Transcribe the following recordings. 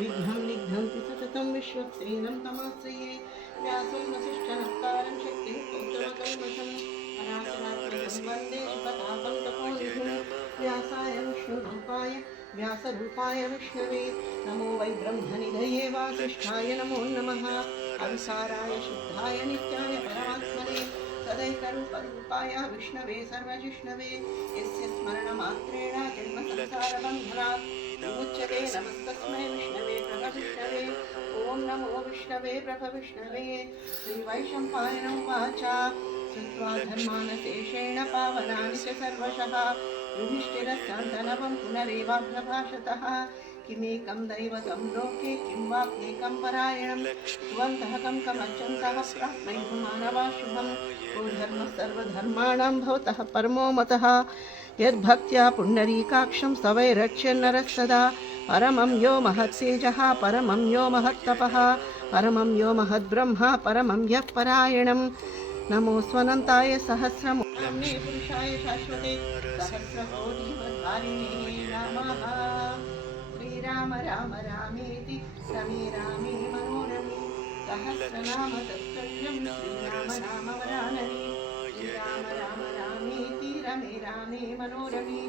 विघ्नं निघ्नन्ति सततं व्यासरूपाय विष्णवे नमो वै ब्रह्मनिधये वासिष्ठाय नमो नमः। अंसाराय शुद्धाय नित्याय सदैकरूपरूपाय विष्णवे, सर्वजिष्णवे, यस्य स्मरणमात्रेण विष्णवे, प्रभविष्णवे, ॐ नमो विष्णवे, प्रभविष्णवे। श्रीवैशम्पायन उवाच श्रुत्वा धर्मानशेषेण पावनानि च सर्वशः। युधिष्ठिरस्यान्तनवं पुनरेवाभ्यभाषतः। किमेकं दैवतं लोके, किं वाप्येकं परायणं भवन्तः कं को धर्मः सर्वधर्माणां भवतः परमो मतः। यद्भक्त्या सदा परमं यो महत्सेजः, परमं यो महत्तपः। परमं यो महद्ब्रह्मा, परमं यः परायणं नमो स्वनन्ताय सहस्रमुखे पुरुषाय शाश्वते। सहस्रकोटिवद्धारिणे नमः। శ్రీరామ రామ రామేతి రమే రామే మనోరమే సహస్రనామ తత్తుల్యం శ్రీరామ రామ వరానని శ్రీరామ రామ రామేతి రమే రామే మనోరమే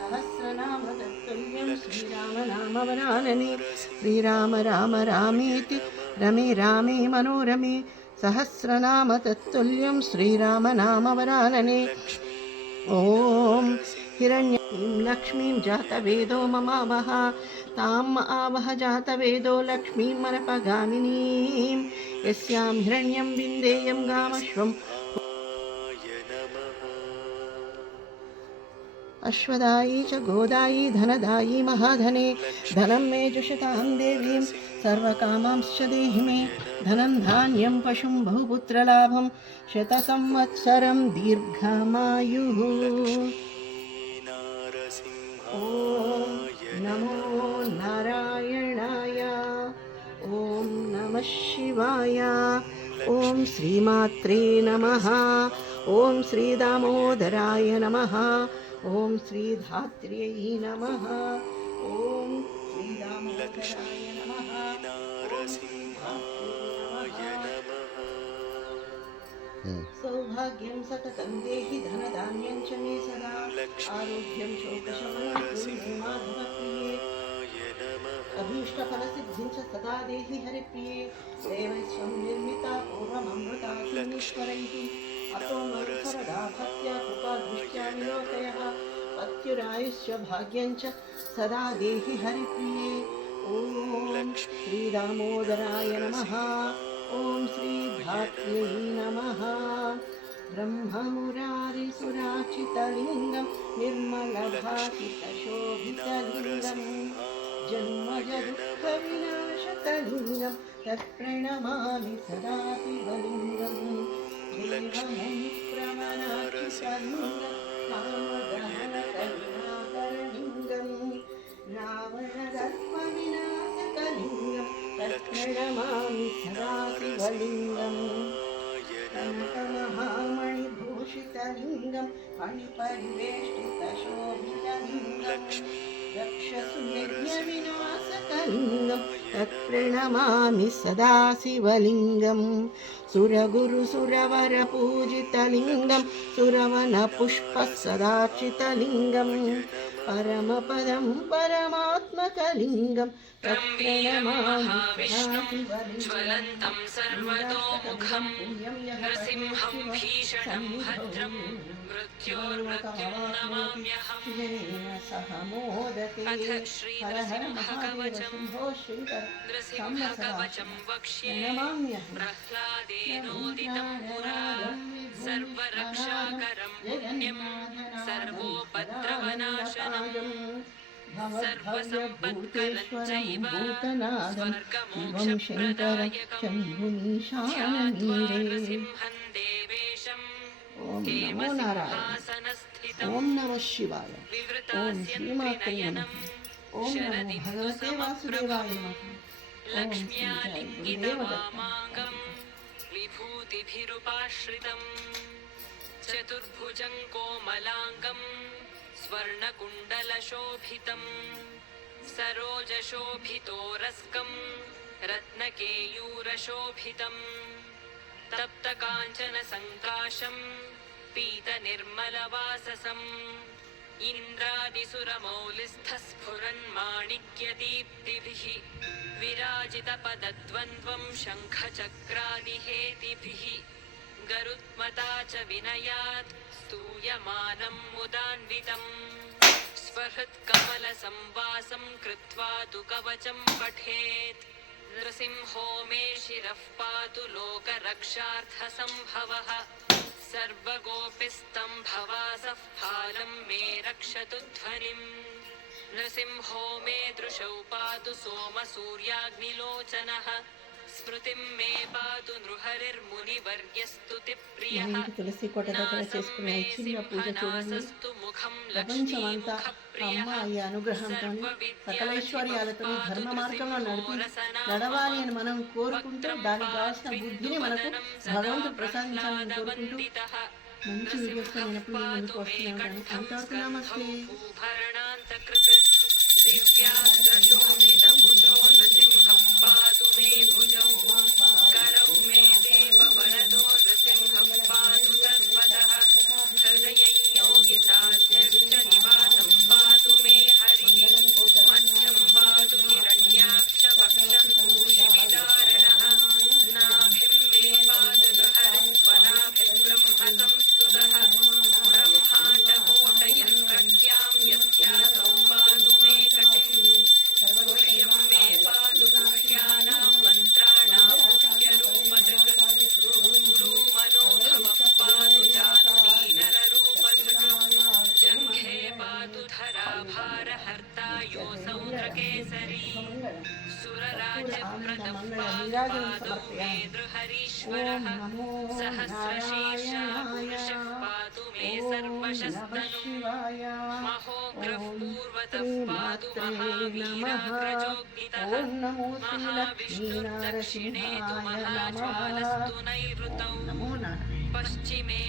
సహస్రనామ తత్తుల్యం శ్రీరామ రామ వరానని శ్రీరామ రామ రామేతి రమే రామే మనోరమే సహస్రనామ తత్తుల్యం శ్రీరామ నామ వరానని ఓం హిరణ్య लक्ष्मीं जातवेदो ममावह ताम् आवह जातवेदो लक्ष्मीं मनपगामिनीं यस्यां हिरण्यं विन्देयं गामश्वं। अश्वदायी च गोदायी धनदायी महाधने, धनं मे जुषतां देवीं, सर्वकामांश्च देहि मे। धनं धान्यं पशुं बहुपुत्रलाभं, शतसंवत्सरं दीर्घमायुः। ॐ नमो नारायणाय ॐ नमः शिवाय ॐ श्रीमात्रे नमः ॐ श्रीदामोदराय नमः ॐ श्रीधात्र्यै नमः ॐ श्रीदामोदराय नमः। सौभाग्यं सततं देहि धनधान्यं च मे सदा। आरोग्यं शोकशमनं कुरु अभीष्टफलसिद्धिं च सदा देहि हरिप्रिये। देवस्वं निर्मिता पूर्वममृतासीश्वरैः अतो मरुफलदा भक्त्या कृपादृष्ट्या विलोकयः पत्युरायुश्च भाग्यं च सदा देहि हरिप्रिये। ॐ श्रीदामोदराय नमः। ॐ श्रीधात्र्यै नमः। ब्रह्ममुरारिसुराचितलिङ्गं निर्मलभासितशोभितलिङ्गम् जन्मजदुःखविनाशकलिङ्गं तत्प्रणमामि सदापि बलिङ्गम् देवमुनिप्रमनाचितलिङ्गं रावणदर्पविनाशकलिङ्गं तत्प्रणमामि सदापि बलिङ्गम् कनकमहामणिभूषितलिङ्गं फणिपरिवेष्टितशोभितलिङ्गं रक्षसु यज्ञविनाशकलिङ्गं तत्प्रणमामि सदा शिवलिङ्गं सुरगुरुसुरवरपूजितलिङ्गं सुरवनपुष्पः सदाचितलिङ्गं परमपदं परमात्मकलिङ्गं महाविष्णुं ज्वलन्तं सर्वतोमुखं नृसिंहं भीषणं भद्रं मृत्योर्मृत्युं नमाम्यहम् अथ महादेव नृसिंहकवचं वक्ष्ये प्रह्लादेनोदितं पुरा सर्वरक्षाकरं पुण्यं सर्वोपद्रवनाशनम् सर्वसम्पत्करञ्चैव भूतनादं शङ्कर स्वर्गमोक्षप्रदायकम् शम्भुमीशानमीरे ध्यात्वा ॐ नमो नारायण। ॐ नमः शिवाय। ॐ श्रीमात्रे नमः ॐ नमो भगवते वासुदेवाय नमः। लक्ष्म्यालिङ्गितवामाङ्गम् विभूतिभिरुपाश्रितम्। चतुर्भुजं कोमलाङ्गम्। स्वर्णकुण्डलशोभितम् सरोजशोभितोरस्कम् रत्नकेयूरशोभितम् तप्तकाञ्चनसङ्काशम् पीतनिर्मलवाससम् इन्द्रादिसुरमौलिस्थस्फुरन्माणिक्यदीप्तिभिः विराजितपदद्वन्द्वं शङ्खचक्रादिहेतिभिः। गरुत्मता च विनयात् स्तूयमानं मुदान्वितम्। स्वहृत्कमलसंवासं कृत्वा तु कवचं पठेत्। नृसिंहो मे शिरः पातु लोकरक्षार्थसम्भवः सर्वगोपिस्तम्भवासः फालं मे रक्षतु ध्वनिम्। नृसिंहो मे दृशौ पातु सोमसूर्याग्निलोचनः। తులసి కోట దగ్గర చేసుకున్న చిన్న పూజ చూడండి ప్రపంచమంతా అమ్మ ఈ అనుగ్రహంతో సకలైశ్వర్యాలతో ధర్మ మార్గంలో నడిపి నడవాలి అని మనం కోరుకుంటూ దానికి కావాల్సిన బుద్ధిని మనకు భగవంతు ప్రసాదించాలని కోరుకుంటూ మంచి వీడియోస్ వస్తున్నాను. నమస్తే. దివ్యాంగ धराभारहर्ता योऽसौ नृकेसरी सुरराजप्रदः पातु मे नृहरीश्वरः पुरुषः पातु महोग्रः पूर्वतः पातु महाविष्णुर्दक्षिणे तु महाज्वालस्तु नैऋतौ पश्चिमे